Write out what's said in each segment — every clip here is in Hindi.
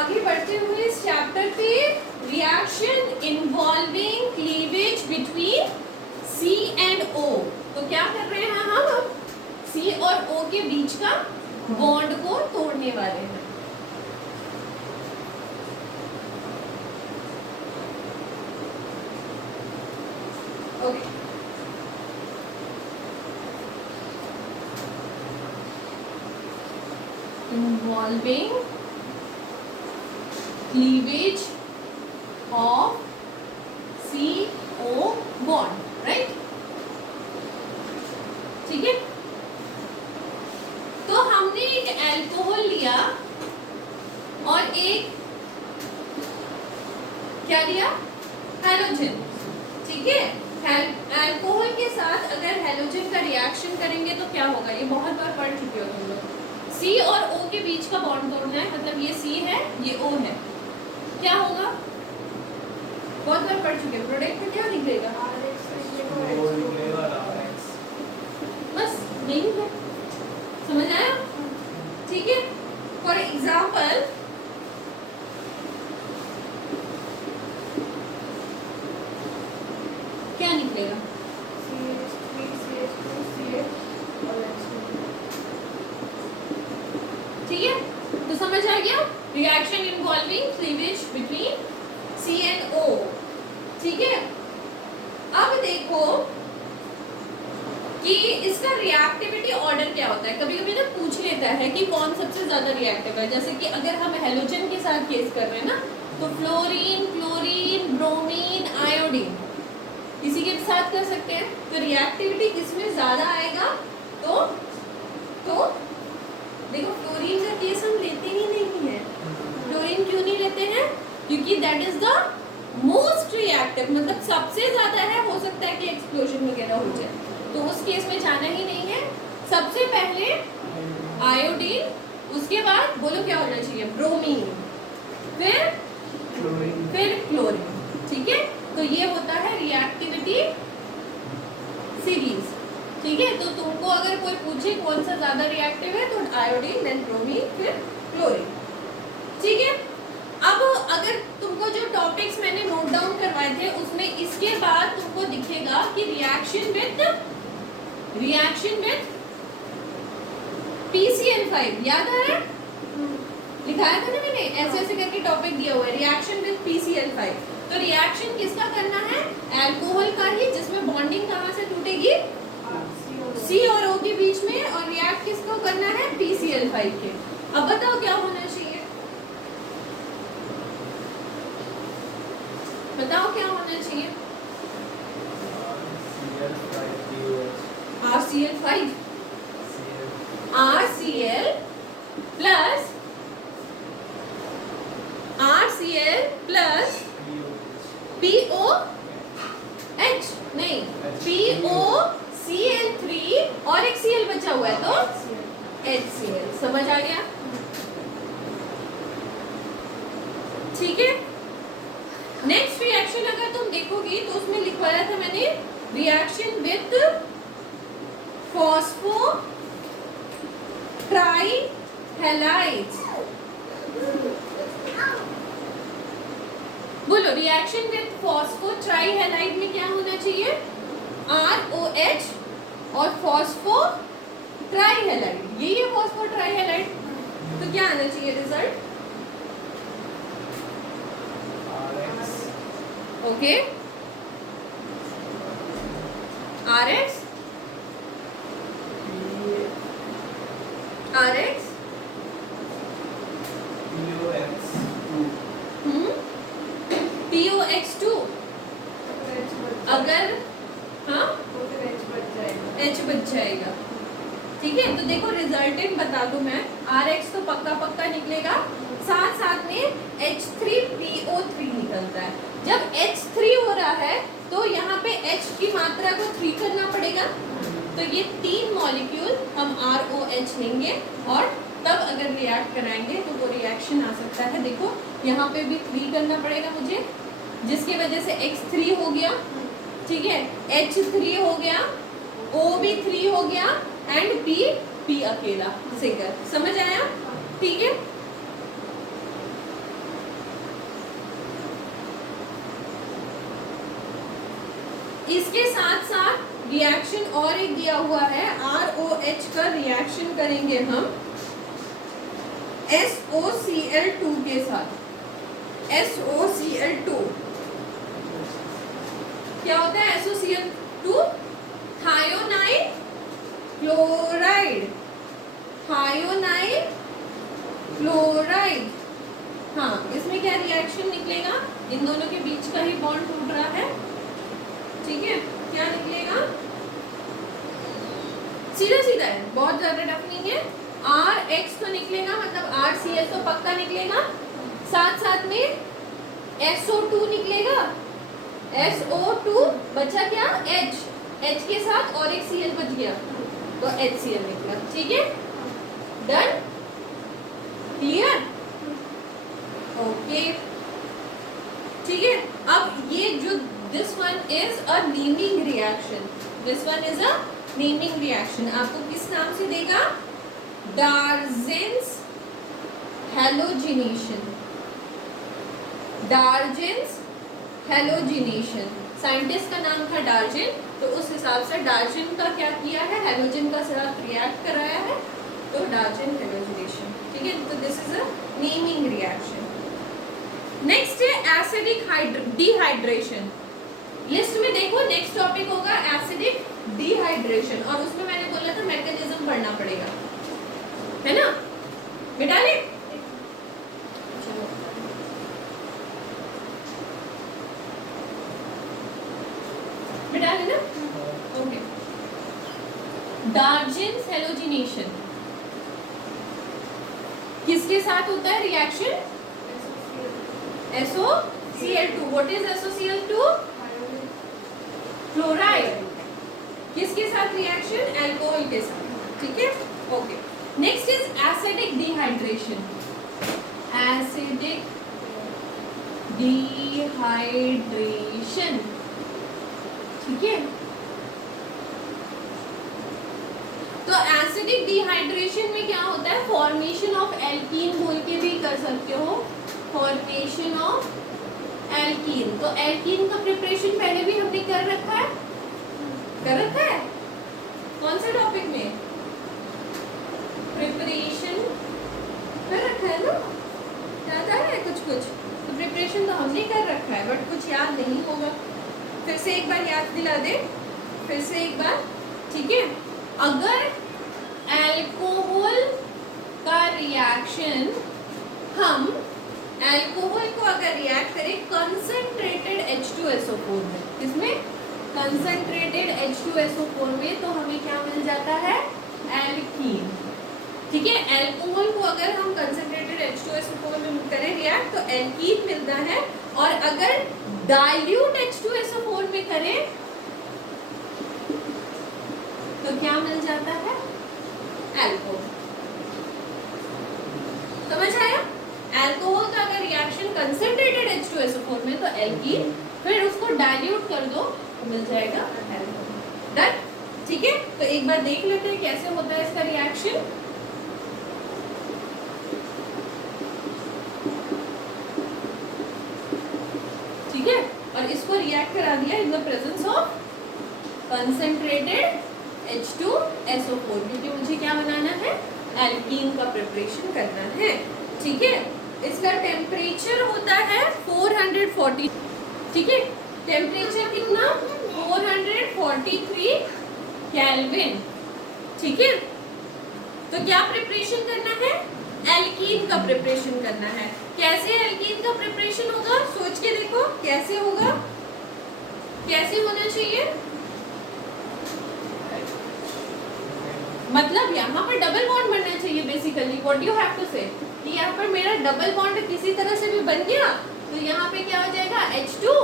आगे बढ़ते हुए इस चैप्टर पे reaction involving cleavage between C and O. तो क्या कर रहे हैं हम सी और ओ के बीच का बॉन्ड को तोड़ने वाले हैं। Okay involving cleavage of CO bond, right. ठीक है, तो हमने एक अल्कोहल लिया और एक क्या लिया, हैलोजन। ठीक है, अल्कोहल के साथ अगर हैलोजन का रिएक्शन करेंगे तो क्या होगा, ये बहुत बार पढ़ चुके हो तुम लोग। C और O के बीच का बॉन्ड तोड़ना है, मतलब ये C है ये O है, क्या होगा, बहुत बार पढ़ चुके हो। प्रोडक्ट में क्या निकलेगा, बस यही है, समझ आया। ठीक है, फॉर एग्जाम्पल क्या निकलेगा, ठीक है, तो समझ आ गया reaction involving cleavage between C and O। ठीक है, अब देखो कि इसका रिएक्टिविटी ऑर्डर क्या होता है। कभी कभी ना पूछ लेता है कि कौन सबसे ज्यादा रिएक्टिव है, जैसे कि अगर हम हेलोजन के साथ केस कर रहे हैं ना, तो फ्लोरीन, क्लोरीन, ब्रोमीन, आयोडीन इसी के साथ कर सकते हैं। तो रिएक्टिविटी किसमें ज्यादा आएगा, तो देखो फ्लोरीन का केस हम लेते ही नहीं है। फ्लोरीन क्यों नहीं लेते हैं, क्योंकि that is the most reactive, मतलब सबसे ज्यादा है, हो सकता है कि एक्सप्लोजन वगैरह हो जाए, तो उस केस में जाना ही नहीं है। सबसे पहले आयोडीन, उसके बाद बोलो क्या होना चाहिए, ब्रोमीन, फिर क्लोरीन। ठीक है, तो ये होता है रिएक्टिविटी सीरीज। ठीक है, तो तुमको अगर कोई पूछे कौन सा ज्यादा रिएक्टिव है, तो आयोडीन, देन ब्रोमीन, फिर क्लोरीन। ठीक है, अब अगर तुमको जो टॉपिक्स मैंने नोट डाउन करवाए थे उसमें इसके बाद तुमको दिखेगा कि रिएक्शन विद PCl5 याद है, लिखाया था ना मैंने, ऐसे ऐसे करके टॉपिक दिया हुआ है, रिएक्शन विद PCl5। तो रिएक्शन किसका करना है, अल्कोहल का ही, जिसमें बॉन्डिंग कहाँ से टूटेगी, C और O के बीच में, और रिएक्ट किसको करना है, PCl5 के। अब बताओ क्या होना चाहिए, बताओ क्या होना चाहिए, RCl5 प्लस POH, नहीं POCl3 और एक Cl बचा हुआ है तो HCl। समझ आ गया, ठीक है। नेक्स्ट रिएक्शन अगर तुम देखोगी तो उसमें लिखवाया था मैंने, रिएक्शन विद फॉस्फो ट्राइहैलाइड्स। बोलो, रिएक्शन विद फॉस्फो ट्राइहैलाइड में क्या होना चाहिए, ROH और फॉस्फो ट्राइहैलाइड, यही है फॉस्फो ट्राइहैलाइड। तो क्या आना चाहिए रिजल्ट, ओके, RX POX2 अगर हाँ H बच जाएगा। ठीक है, तो देखो रिजल्टेंट बता दूं मैं, RX तो पक्का निकलेगा, साथ साथ में H3PO3 निकलता है। जब H3 हो रहा है तो यहाँ पे H की मात्रा को 3 करना पड़ेगा, तो ये 3 मॉलिक्यूल हम ROH लेंगे और तब अगर रिएक्ट कराएंगे तो वो रिएक्शन आ सकता है। देखो यहाँ पे भी 3 करना पड़ेगा मुझे, जिसकी वजह से X3 हो गया, ठीक है, H3 हो गया, O भी 3 हो गया, एंड P अकेला सिंगल। समझ आया, ठीक है। इसके साथ साथ रिएक्शन और एक दिया हुआ है, ROH का रिएक्शन करेंगे हम SOCl2 के साथ। SOCl2 क्या होता है? SOCl2 thionyl chloride, thionyl chloride. हाँ, इसमें क्या रिएक्शन निकलेगा? इन दोनों के बीच का ही बॉन्ड टूट रहा है, ठीक है। क्या निकलेगा? सीधा सीधा है, बहुत ज्यादा टफ नहीं है। RX तो निकलेगा, मतलब RCl तो पक्का निकलेगा, साथ साथ में SO2 निकलेगा, SO2 बचा क्या? H के साथ और एक Cl बच गया तो HCl निकला, ठीक है। डन, क्लियर, ओके, ठीक है। अब ये जो this one is a naming reaction, this one is a naming reaction. आपको किस नाम से देगा? डार्जेंस हैलोजिनेशन, डार्जेंस हैलोजिनेशन। साइंटिस्ट का नाम था डार्जिन, तो उस हिसाब से डार्जिन का क्या किया है? हैलोजन का साथ रिएक्ट कराया है, तो डार्जिन हैलोजिनेशन, ठीक है। तो this is a naming reaction. Next है एसिडिक डिहाइड्रेशन। लिस्ट में देखो नेक्स्ट टॉपिक होगा एसिडिक डिहाइड्रेशन, और उसमें मैंने बोला था मैकेनिज्म पढ़ना पड़ेगा, है ना? बेटा ले बेटा ले ना, ओके। डार्जिन हैलोजिनेशन किसके साथ होता है reaction? SOCl2। What is SOCl2? Chloride. किसके साथ रिएक्शन? अल्कोहल के साथ, ठीक है, okay. Next is acidic dehydration, acidic dehydration, ठीक है। तो एसिडिक डिहाइड्रेशन में क्या होता है? फॉर्मेशन ऑफ एल्कीन बोल के भी कर सकते हो, फॉर्मेशन ऑफ एल्कीन। तो एल्कीन का प्रिपरेशन पहले भी हमने कर रखा है, कर रखा है। कौन से टॉपिक में? प्रिपरेशन कर रखा है ना, याद आ रहा है कुछ कुछ? तो प्रिपरेशन तो हमने कर रखा है, बट कुछ याद नहीं होगा। फिर से एक बार याद दिला दे, फिर से एक बार, ठीक है। अगर अल्कोहल का रिएक्शन, हम अल्कोहल को अगर रिएक्ट करें कंसंट्रेटेड H2SO4 में, इसमें कंसंट्रेटेड H2SO4 में, तो हमें क्या मिल जाता है? एल्कीन, ठीक है। अल्कोहल को अगर हम कंसंट्रेटेड H2SO4 में करें रिएक्ट, तो एल्कीन मिलता है। और अगर डाइल्यूट H2SO4 में करें तो क्या मिल जाता है? अल्कोहल। समझ आया? अल्कोहल का अगर रिएक्शन कंसंट्रेटेड H2SO4 में, तो एल्कीन, फिर उसको डाइल्यूट कर दो तो मिल जाएगा अल्कोहल। डन, ठीक है। तो एक बार देख लेते हैं कैसे होता है इसका रिएक्शन। ठीक है, और इसको रिएक्ट करा दिया in the presence of concentrated H2SO4, क्योंकि मुझे क्या बनाना है? एल्कीन का प्रिपरेशन करना है, ठीक है। इसका टेम्परेचर होता है 440, ठीक है। टेम्परेचर कितना? 443 केल्विन, ठीक है। तो क्या प्रिपरेशन करना है? एल्कीन का प्रिपरेशन करना है। कैसे एल्कीन का प्रिपरेशन होगा? सोच के देखो कैसे होगा, कैसे होना चाहिए। मतलब यहाँ पर डबल बॉन्ड बनना चाहिए basically. What you have to say कि यहाँ पर मेरा डबल बॉन्ड किसी तरह से भी बन गया, तो यहाँ पे क्या हो जाएगा? H2,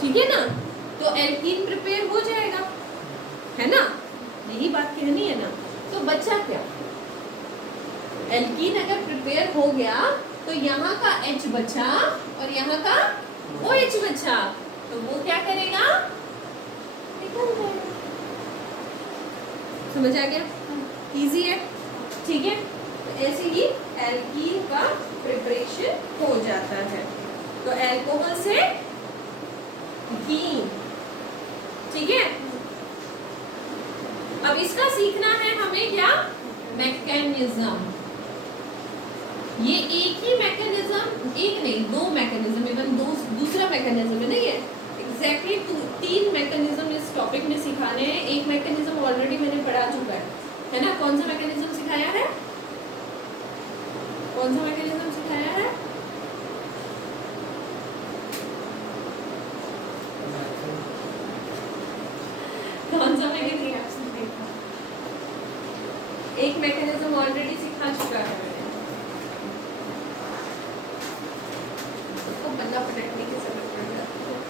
ठीक है ना। तो एल्कीन प्रिपेयर हो जाएगा, है ना? यही बात कहनी है ना। तो बचा क्या? एल्कीन अगर प्रिपेयर हो गया तो यहाँ का H बचा और यहाँ का OH बचा, तो वो क्या करेगा? निकल जाएगा। समझ आ गया? इजी है, ठीक है। तो ऐसे ही एल्कीन का प्रिपरेशन हो जाता है। तो अल्कोहल से कीन ठीक है, अब इसका सीखना है हमें क्या, मैकेनिज्म। ये एक ही मैकेनिज्म, एक नहीं दो मैकेनिज्म, इवन दूसरा मैकेनिज्म है ना, ये एग्जैक्टली 3 मैकेनिज्म इस टॉपिक में सिखाने हैं। एक मैकेनिज्म ऑलरेडी मैंने पढ़ा चुका है ना। कौन सा मैकेनिज्म सिखाया है, कौन सा मैकेनिज्म सिखाया है? कौन सा मैकेनिज्म? एक मैकेनिज्म ऑलरेडी सिखा चुका है मैंने, उसको बल्ला पटकने की जरूरत पड़ जाती है।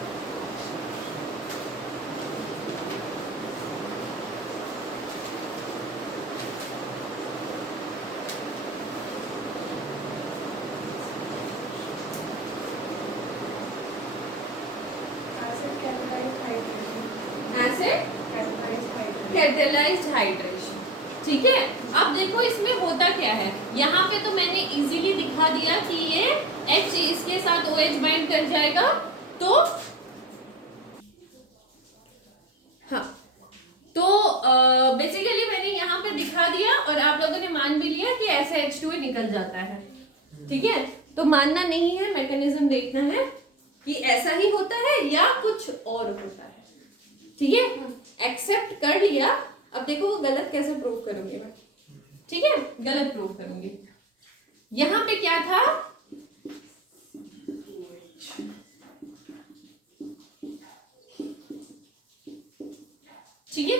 कैटालाइज्ड हाइड्रेशन, ठीक है। अब देखो इसमें होता क्या है, यहाँ पे तो मैंने इजीली दिखा दिया कि ये H इसके साथ OH बाइंड कर जाएगा, तो हाँ, तो बेसिकली मैंने यहाँ पे दिखा दिया और आप लोगों ने मान भी लिया कि ऐसे H2 निकल जाता है, ठीक है। तो मानना नहीं है, मैकेनिज्म देखना है कि ऐसा ही होता है या कुछ और होता है, ठीक है। एक्सेप्ट कर लिया, अब देखो वो गलत कैसे प्रूव करूंगी मैं, ठीक है, गलत प्रूव करूंगी। यहां पे क्या था, ठीक है।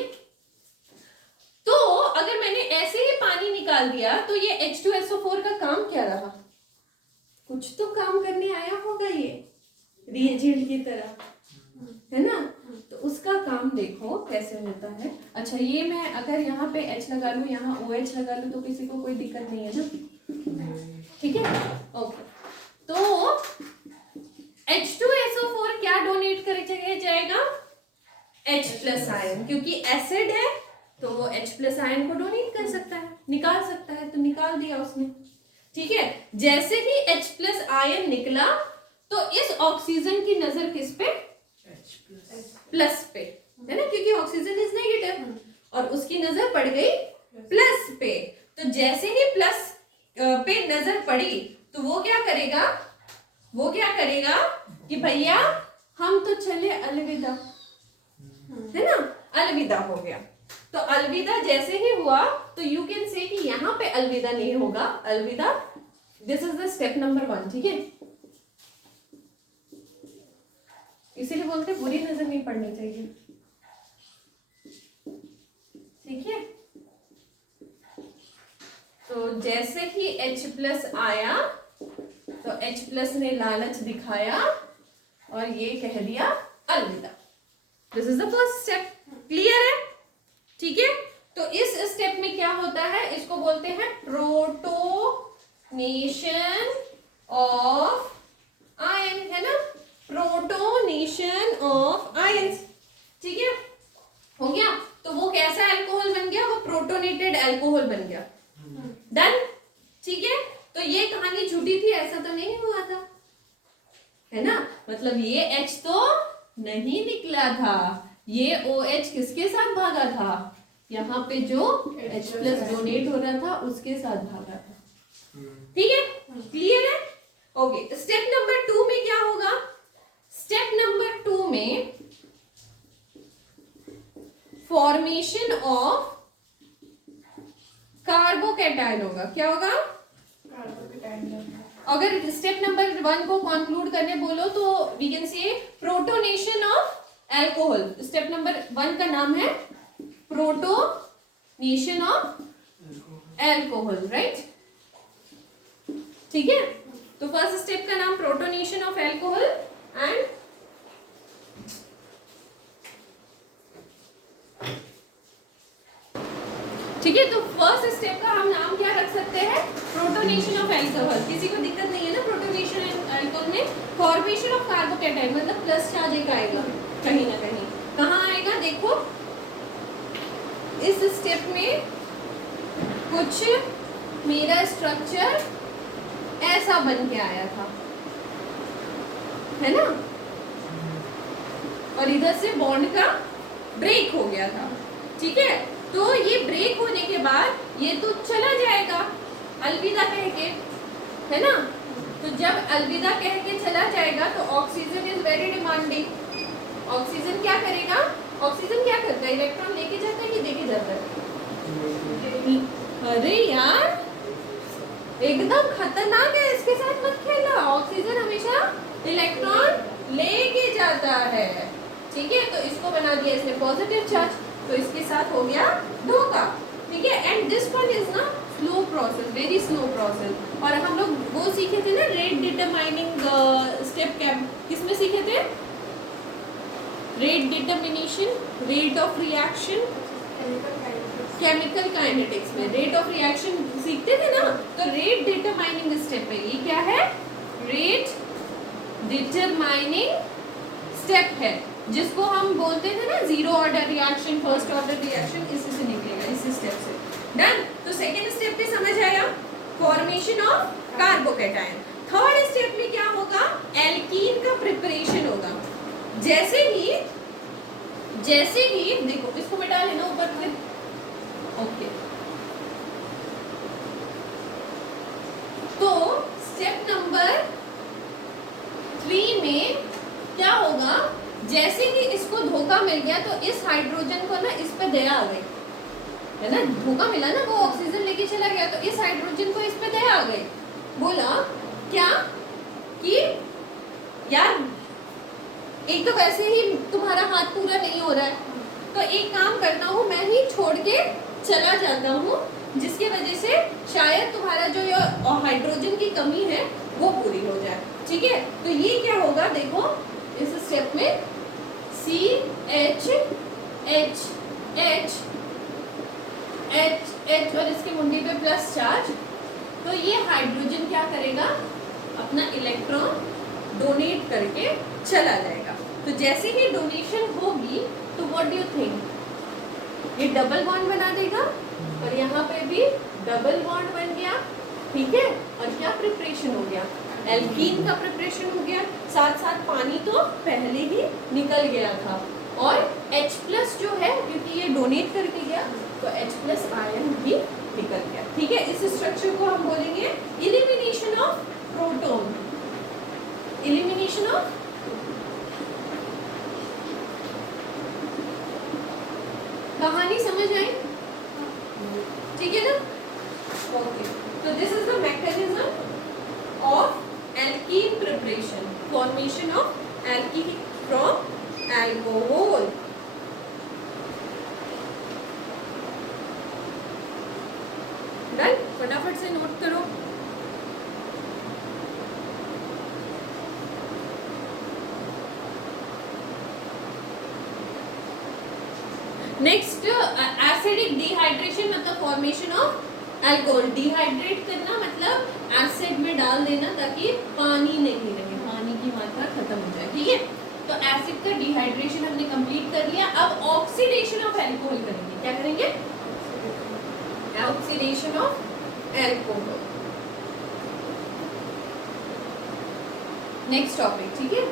तो अगर मैंने ऐसे ही पानी निकाल दिया तो ये H2SO4 का काम क्या रहा, कुछ तो काम करने आया होगा ये रिएजेंट की तरह, है ना। तो उसका काम देखो कैसे होता है। अच्छा, ये मैं अगर यहाँ पे H लगा लूँ, यहाँ OH लगा लूँ, तो किसी को कोई दिक्कत नहीं है ना, ठीक है, ओके। तो H2SO4 क्या डोनेट करके जाएगा, H+ आयन, क्योंकि एसिड है तो वो H+ आयन को डोनेट कर सकता है, निकाल सकता है, तो निकाल दिया उसने, ठीक है। जैसे ही H+ आयन निकला तो इस ऑक्सीजन की नजर किस पे, प्लस पे, है ना, क्योंकि ऑक्सीजन इज नेगेटिव, और उसकी नजर पड़ गई प्लस पे। तो जैसे ही प्लस पे नजर पड़ी तो वो क्या करेगा, वो क्या करेगा कि भैया हम तो चले अलविदा, है ना, अलविदा हो गया। तो अलविदा जैसे ही हुआ तो यू कैन से कि यहाँ पे अलविदा नहीं होगा, अलविदा, this is the step number 1, ठीक है। इसीलिए बोलते बुरी नजर नहीं पड़नी चाहिए, ठीक है। तो जैसे ही H+ आया तो H+ ने लालच दिखाया और ये कह दिया अलविदा। This is the first step, clear है, ठीक है। तो इस स्टेप में क्या होता है, इसको बोलते हैं प्रोटोनेशन ऑफ आयन, है ना, प्रोटोनेशन ऑफ आयंस, ठीक है, हो गया। तो वो कैसा अल्कोहल बन गया, वो प्रोटोनेटेड अल्कोहल बन गया, डन, ठीक है। तो ये कहानी झूठी थी, ऐसा तो नहीं हुआ था, है ना, मतलब ये H तो नहीं निकला था, ये OH किसके साथ भागा था, यहाँ पे जो H+ डोनेट हो रहा था उसके साथ भागा था, ठीक है, क्लियर है, ओके। स्टेप नंबर 2 में क्या होगा, स्टेप नंबर 2 में फॉर्मेशन ऑफ कार्बोकैटायन होगा, क्या होगा, अगर स्टेप नंबर 1 को कंक्लूड करने बोलो तो we can say protonation of alcohol. Step number 1 का नाम है प्रोटोनेशन ऑफ अल्कोहल, राइट, ठीक है। तो फर्स्ट स्टेप का नाम प्रोटोनेशन ऑफ अल्कोहल एंड ठीक है। तो फर्स्ट स्टेप का हम नाम क्या रख सकते हैं, प्रोटोनेशन ऑफ अल्कोहल। किसी को दिक्कत नहीं है ना प्रोटोनेशन अल्कोहल में, फॉर्मेशन ऑफ कार्बोकैटायन, मतलब प्लस चार्ज एक आएगा कहीं ना कहीं, कहाँ आएगा, देखो इस स्टेप में कुछ मेरा स्ट्रक्चर ऐसा बन के आया था, है ना, और इधर से बॉन्ड का ब्रेक हो गया था, ठीक है। तो ये ब्रेक होने के बाद ये तो चला जाएगा अलविदा कह के, है ना। तो जब अलविदा कह के चला जाएगा तो oxygen is very demanding. Oxygen क्या करेगा, ऑक्सीजन क्या करता है, इलेक्ट्रॉन लेके जाता है कि देके जाता है? अरे यार एकदम खतरनाक है, इसके साथ मत खेलना। ऑक्सीजन हमेशा इलेक्ट्रॉन लेके जाता है, ठीक है। तो इसको बना दिया इसने पॉजिटिव चार्ज, तो इसके साथ हो गया धोखा, ठीक है। एंड दिस वन इज ना slow process, very slow process. और हम लोग वो सीखे थे ना रेट डिटरमाइनिंग स्टेप, किसमें सीखे थे? Rate determination, rate of reaction, chemical kinetics में रेट ऑफ रिएक्शन सीखते थे ना। तो रेट डिटरमाइनिंग स्टेप है, ये क्या है? रेट डिटरमाइनिंग स्टेप है, जिसको हम बोलते थे ना zero order reaction, first order reaction, इसी से निकलेगा, इसी स्टेप से। डन। तो सेकेंड स्टेप पे समझ आया, formation of carbocation. Third step में क्या होगा? एल्कीन का प्रिपरेशन होगा। जैसे ही देखो, इसको बिठा लेना ऊपर से, ओके। तो स्टेप नंबर 3 में क्या होगा? जैसे ही इसको धोखा मिल गया तो इस हाइड्रोजन को ना इस पे दया आ गई, है ना। धोखा मिला ना, वो ऑक्सीजन लेके चला गया, तो इस हाइड्रोजन को इस पे दया आ गई। बोला क्या कि यार एक तो वैसे ही तुम्हारा हाथ पूरा नहीं हो रहा है, तो एक काम करता हूँ, मैं ही छोड़ के चला जाता हूँ, जिसकी वजह से शायद तुम्हारा जो हाइड्रोजन की कमी है वो पूरी हो जाए, ठीक है। तो ये क्या होगा, देखो इस स्टेप में CH H H H H और इसके मुंडी पे प्लस चार्ज। तो ये हाइड्रोजन क्या करेगा? अपना इलेक्ट्रॉन डोनेट करके चला जाएगा। तो जैसे ही डोनेशन होगी तो व्हाट डू यू थिंक, ये डबल बॉन्ड बना देगा, और यहाँ पे भी डबल बॉन्ड बन गया, ठीक है। और क्या प्रिपरेशन हो गया? एल्कीन का प्रिपरेशन हो गया, साथ साथ पानी तो पहले ही निकल गया था, और H+ जो है, क्योंकि ये डोनेट करके गया, तो H+ आयन भी निकल गया, ठीक है। इस स्ट्रक्चर को हम बोलेंगे elimination of proton, elimination of कहानी समझ आई, ठीक है ना। ओके, तो this is the mechanism of alkene preparation, formation of alkene from alcohol. Done? फटाफट से नोट करो। नेक्स्ट एसिडिक डिहाइड्रेशन, मतलब फॉर्मेशन ऑफ अल्कोहल। डिहाइड्रेट करना मतलब एसिड में डाल देना ताकि पानी नहीं रहे, पानी की मात्रा खत्म हो जाए, ठीक है। तो एसिड का डिहाइड्रेशन हमने कंप्लीट कर लिया। अब ऑक्सीडेशन ऑफ अल्कोहल करेंगे। क्या करेंगे? Oxidation of alcohol, next topic, ठीक है।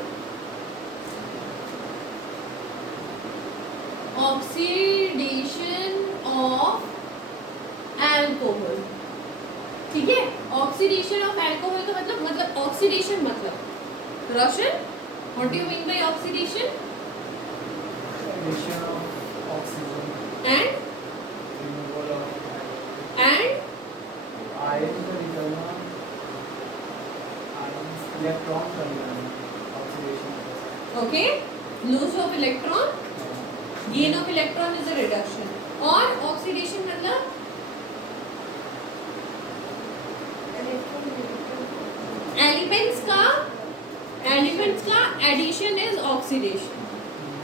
ऑक्सीडेशन ऑफ अल्कोहल, ठीक है। ऑक्सीडेशन ऑफ अल्कोहल का मतलब ऑक्सीडेशन मतलब रोशन, what do you mean by oxidation? Addition of oxygen and removal of ions का निकलना, ions electron का निकलना, oxidation okay, lose of electron, gain of electron is a reduction. और ऑक्सीडेशन मतलब एलिमेंट्स का एडिशन इज ऑक्सीडेशन,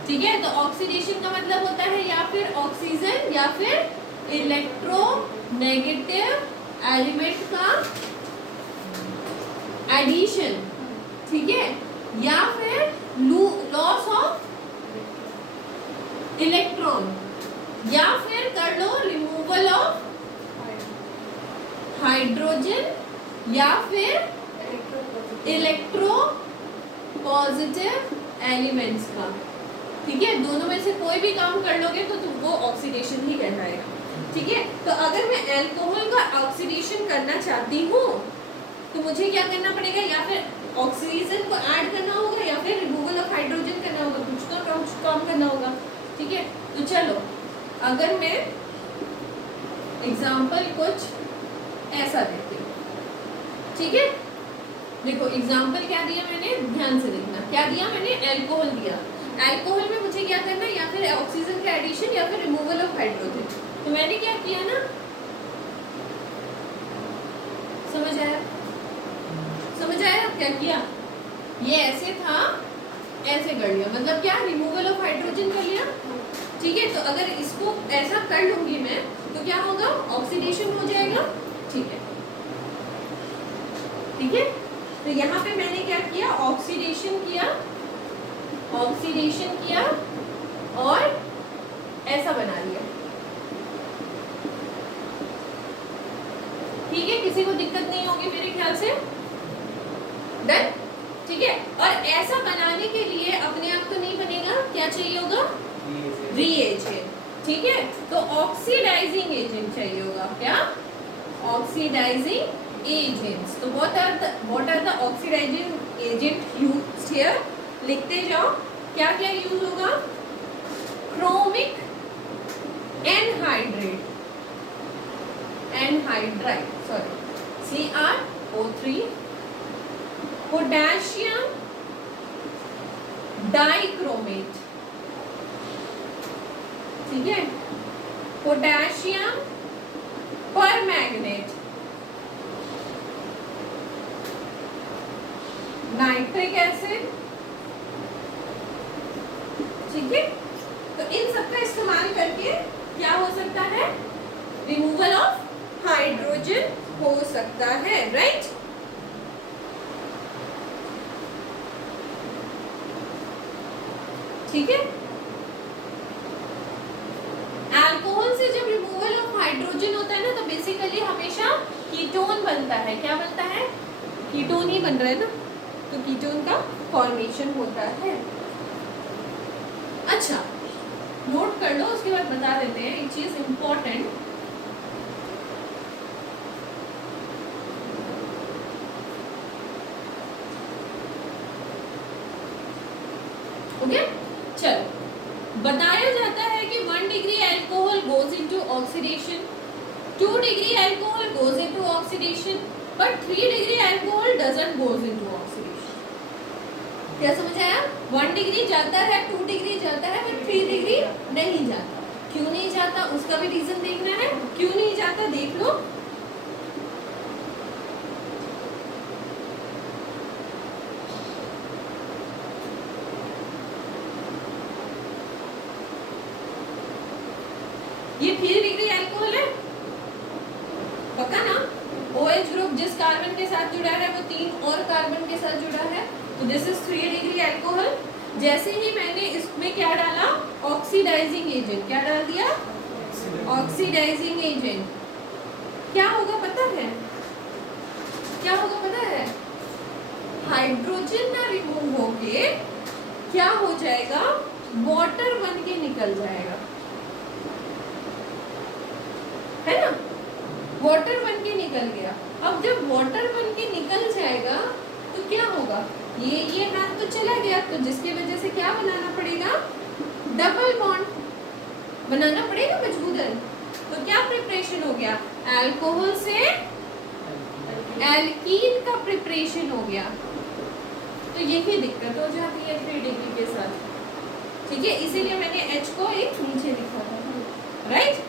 ठीक है। तो ऑक्सीडेशन का मतलब होता है या फिर ऑक्सीजन या फिर इलेक्ट्रोनेगेटिव एलिमेंट का एडिशन, ठीक है, या फिर लॉस ऑफ इलेक्ट्रॉन, या फिर कर लो रिमूवल ऑफ हाइड्रोजन, या फिर इलेक्ट्रो पॉजिटिव एलिमेंट्स का, ठीक है, दोनों में से कोई भी काम कर लोगे तो तुमको ऑक्सीडेशन ही कहलाएगा। ठीक है, तो अगर मैं अल्कोहल का ऑक्सीडेशन करना चाहती हूँ तो मुझे क्या करना पड़ेगा, या फिर ऑक्सीजन को ऐड करना होगा या फिर रिमूवल ऑफ हाइड्रोजन करना होगा, कुछ तो काम करना होगा। ठीक है, तो चलो अगर मैं एग्जाम्पल कुछ ऐसा देती हूँ। ठीक है, देखो एग्जाम्पल क्या दिया मैंने, ध्यान से देखना, क्या दिया मैंने, अल्कोहल दिया। अल्कोहल में मुझे क्या करना है, या फिर ऑक्सीजन का एडिशन या फिर रिमूवल ऑफ हाइड्रोजन। तो मैंने क्या किया ना, समझ आया, समझ आया क्या किया, ये ऐसे था, ऐसे कर लिया, मतलब क्या, रिमूवल ऑफ हाइड्रोजन कर लिया। ठीक है, तो अगर इसको ऐसा कर लूंगी मैं तो क्या होगा, ऑक्सीडेशन हो जाएगा। ठीक है, ठीक है, तो यहाँ पे मैंने क्या किया, ऑक्सीडेशन किया, ऑक्सीडेशन किया और ऐसा बना लिया। ठीक है, किसी को दिक्कत नहीं होगी मेरे ख्याल से, डन। ठीक है, और ऐसा बनाने के लिए अपने आप तो नहीं बनेगा, क्या चाहिए होगा, रीएजेंट। ठीक है, तो ऑक्सीडाइजिंग एजेंट चाहिए होगा, क्या, ऑक्सीडाइजिंग एजेंट्स। तो what are the oxidising agent used here, लिखते जाओ, क्या क्या यूज होगा, chromic anhydrate, anhydride sorry CrO3, potassium dichromate. ठीक है, पोटेशियम परमैंगनेट, नाइट्रिक एसिड। ठीक है, तो इन सब का इस्तेमाल करके क्या हो सकता है, रिमूवल ऑफ हाइड्रोजन हो सकता है, राइट। ठीक है, अल्कोहल से जब रिमूवल ऑफ हाइड्रोजन होता है ना तो बेसिकली हमेशा कीटोन बनता है। क्या बनता है, कीटोन ही बन रहा है ना, तो कीटोन का फॉर्मेशन होता है। अच्छा, नोट कर लो, उसके बाद बता देते हैं एक चीज इंपॉर्टेंट। ओके, चलो, बताया जाता है कि 1 degree alcohol goes into oxidation, 2 degree alcohol goes into oxidation, but 3 degree alcohol doesn't goes into oxidation. क्या समझ आया, 1 डिग्री जाता है, 2 डिग्री जाता है, बट 3 डिग्री नहीं जाता। क्यों नहीं जाता, उसका भी रीजन देखना है, क्यों नहीं जाता देख लो। ये 3 डिग्री अल्कोहल है, पक्का ना, OH ग्रुप जिस कार्बन के साथ जुड़ा है वो 3 और कार्बन के साथ जुड़ा है, तो दिस इज 3 डिग्री अल्कोहल। जैसे ही मैंने इसमें क्या डाला, ऑक्सीडाइजिंग एजेंट, क्या डाल दिया, ऑक्सीडाइजिंग एजेंट, क्या होगा पता है, क्या होगा पता है, हाइड्रोजन ना रिमूव होके क्या हो जाएगा, वाटर बन के निकल जाएगा, है ना, वाटर बन के निकल गया। अब जब वाटर बन के निकल जाएगा तो क्या होगा, ये हाथ तो चला गया, तो जिसकी वजह से क्या बनाना पड़ेगा, डबल बॉन्ड बनाना पड़ेगा मजबूरन। तो क्या प्रिपरेशन हो गया, अल्कोहल से एल्कीन का प्रिपरेशन हो गया। तो यही दिक्कत हो जाती है 3 डिग्री के साथ। ठीक है, इसीलिए मैंने H को एक नीचे लिखा था, राइट।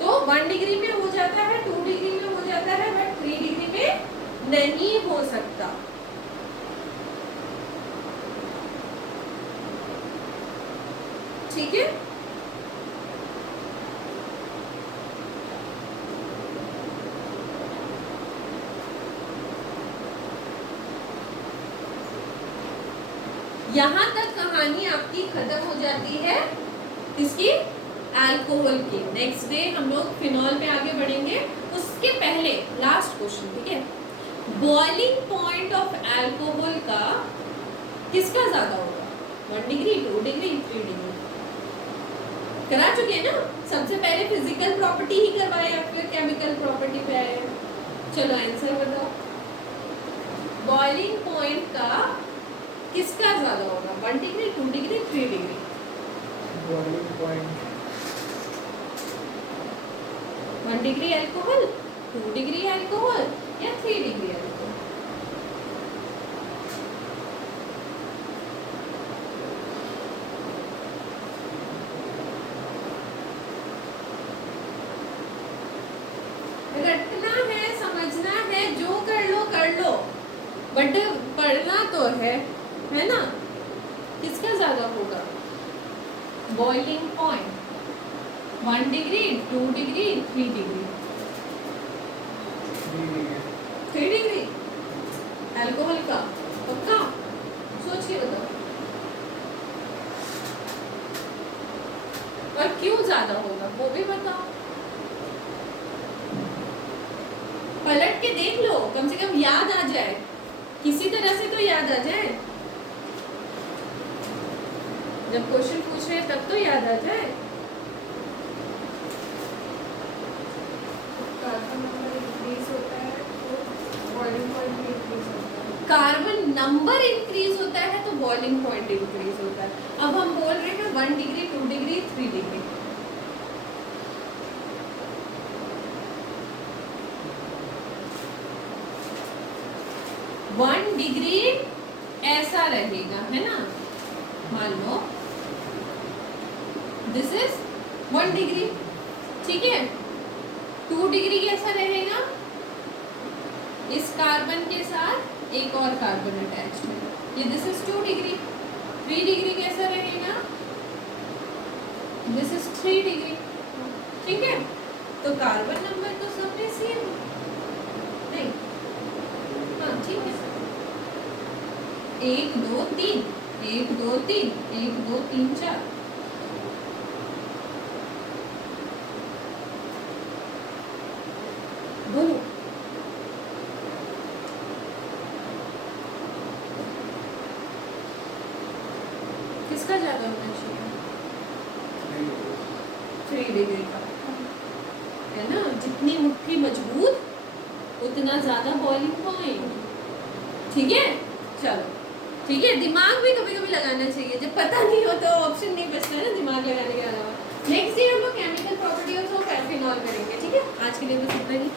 तो 1 डिग्री में हो जाता है, 2 डिग्री में हो जाता है, बट 3 डिग्री में नहीं हो सकता। ठीक है, यहां तक कहानी आपकी खत्म हो जाती है इसकी, अल्कोहल की। नेक्स्ट डे हम लोग फिनॉल में आगे बढ़ेंगे, उसके पहले लास्ट क्वेश्चन। ठीक है, बॉइलिंग पॉइंट ऑफ अल्कोहल का किसका ज्यादा होगा, 1 डिग्री, 2 डिग्री, 3 डिग्री। करा चुके हैं ना? सबसे पहले फिजिकल प्रॉपर्टी ही करवाए या फिर केमिकल प्रॉपर्टी पे आए हैं? चलो आंसर बताओ। बॉइलिंग पॉइंट का किसका ज्यादा होगा? 1 degree, 2 degree, 3 degree? Boiling point 1 degree alcohol, 2 degree alcohol या 3 डिग्री अल्कोहल? रटना है, समझना है, जो कर लो, बट पढ़ना तो है ना? किसका ज्यादा होगा? Boiling point 1 degree, 2 degree, 3 degree? 3 degree alcohol का पक्का? सोच के बताओ। और क्यों ज्यादा होगा वो भी बताओ। पलट के देख लो, कम से कम याद आ जाए, किसी तरह से तो याद आ जाए। जब क्वेश्चन पूछ रहे हैं तब तो याद आ जाए। कार्बन नंबर इंक्रीज होता है तो बॉइलिंग पॉइंट भी इंक्रीज होता है। कार्बन नंबर इंक्रीज होता है तो बॉइलिंग पॉइंट इंक्रीज होता है। अब हम बोल रहे हैं 1 डिग्री, 2 डिग्री, 3 डिग्री। 1 डिग्री ऐसा रहेगा, है ना? मान लो दिस इज 1 डिग्री, ठीक है? 2 डिग्री कैसा रहेगा? इस कार्बन के साथ एक और कार्बन अटैच्ड है, ये दिस इज 2 डिग्री। 3 डिग्री कैसा रहेगा? दिस इज 3 डिग्री, ठीक है? तो कार्बन नंबर तो सब में सेम नहीं? हाँ ठीक है। 1 2 3, 1 2 3, 1 2 3 4। बोलो। किसका ज्यादा होना चाहिए? 3 डिग्री का, है ना? जितनी मुट्ठी मजबूत उतना ज्यादा बॉइलिंग पॉइंट, ठीक है? चलो ठीक है, दिमाग भी कभी कभी लगाना चाहिए, जब पता नहीं हो तो ऑप्शन नहीं बचता है ना दिमाग लगाने के अलावा। नेक्स्ट डे हम लोग केमिकल प्रॉपर्टी ऑफ पैराफिनॉल करेंगे, ठीक है? आज के लिए बस इतना ही।